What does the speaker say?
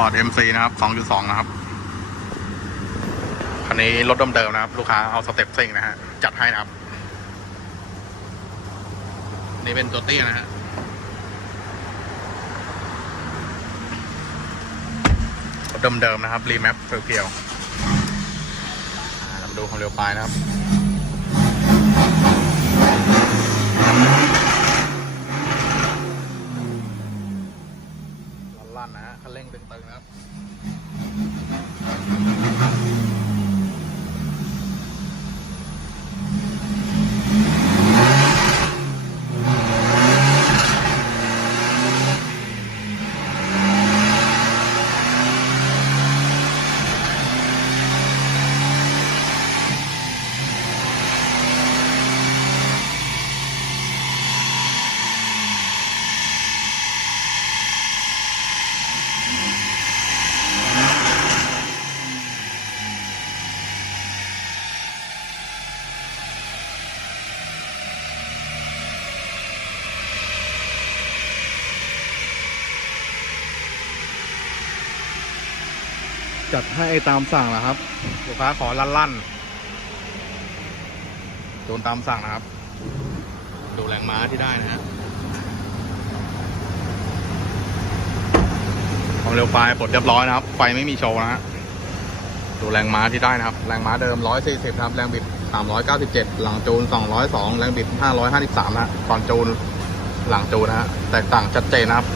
Ford MC นะครับ 2.2 นะครับ คันนี้รถเดิมๆนะครับ ลูกค้าเอาสเต็ปซิ่งนะฮะ จัดให้นะครับ นี่เป็นตัวเตี้ยนะฮะรถเดิมๆนะครับ รีแมปเพียวๆเรามาดูความเร็วปลายนะครับ ลั่นนะฮะคันเร่งตึงๆนะครับ จัดให้ตามสั่งนะครับ ลูกค้าขอลั่นๆโดนตามสั่งนะครับ ดูแรงม้าที่ได้นะฮะความเร็วปลายปลดเรียบร้อยนะครับ ไฟไม่มีโชว์นะฮะดูแรงม้าที่ได้นะครับ แรงม้าเดิม 140ครับ แรงบิด 397 หลังจูน 202 แรงบิด 553นะฮะก่อนจูน หลังจูนนะฮะ แตกต่างชัดเจนนะครับ